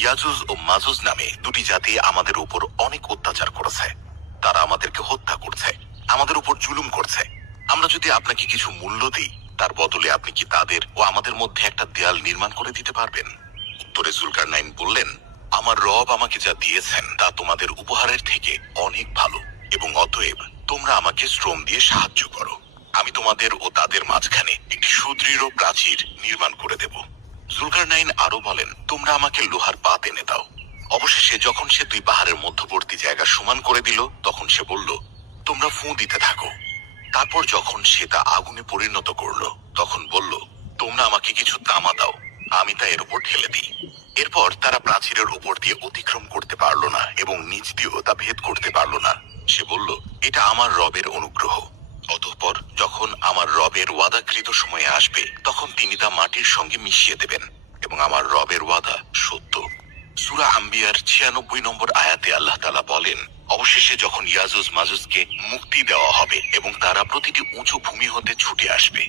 ইয়াজুজ ও মাজুজ নামে দুটি জাতি আমাদের উপর অনেক অত্যাচার করেছে। তারা আমাদেরকে হত্যা করছে, আমাদের উপর জুলুম করছে। আমরা যদি আপনাকে কিছু মূল্য দিই, তার বদলে আপনি কি তাদের ও আমাদের মধ্যে একটা দেয়াল নির্মাণ করে দিতে পারবেন? উত্তরে জুলকারনাইন বললেন, আমার রব আমাকে যা দিয়েছেন তা তোমাদের উপহারের থেকে অনেক ভালো, এবং অতএব তোমরা আমাকে শ্রম দিয়ে সাহায্য করো। আমি তোমাদের ও তাদের মাঝখানে একটি সুদৃঢ় প্রাচীর নির্মাণ করে দেব। জুলকারনাইন আরো বলেন, তোমরা আমাকে লোহার পাত এনে দাও। অবশেষে যখন সে দুই পাহাড়ের মধ্যবর্তী জায়গা সমান করে দিল, তখন সে বলল, তোমরা ফুঁ দিতে থাকো। তারপর যখন সে তা আগুনে পরিণত করলো, তখন বলল, তোমরা আমাকে কিছু তামা দাও, আমি তা এর উপর ঢেলে দিই। এরপর তারা প্রাচীরের উপর দিয়ে অতিক্রম করতে পারলো না এবং নিচ দিয়েও তা ভেদ করতে পারলো না। সে বলল, এটা আমার রবের অনুগ্রহ। অতঃপর যখন আমার রবের ওয়াদাকৃত সময়ে আসবে, তখন তিনি তা মাটির সঙ্গে মিশিয়ে দেবেন, এবং আমার রবের ওয়াদা সত্য। সূরা আম্বিয়ার ৯৬ নম্বর আয়াতে আল্লাহ তাআলা বলেন, অবশেষে যখন ইয়াজুজ মাজুজকে মুক্তি দেওয়া হবে এবং তারা প্রতিটি উঁচু ভূমি হতে ছুটে আসবে,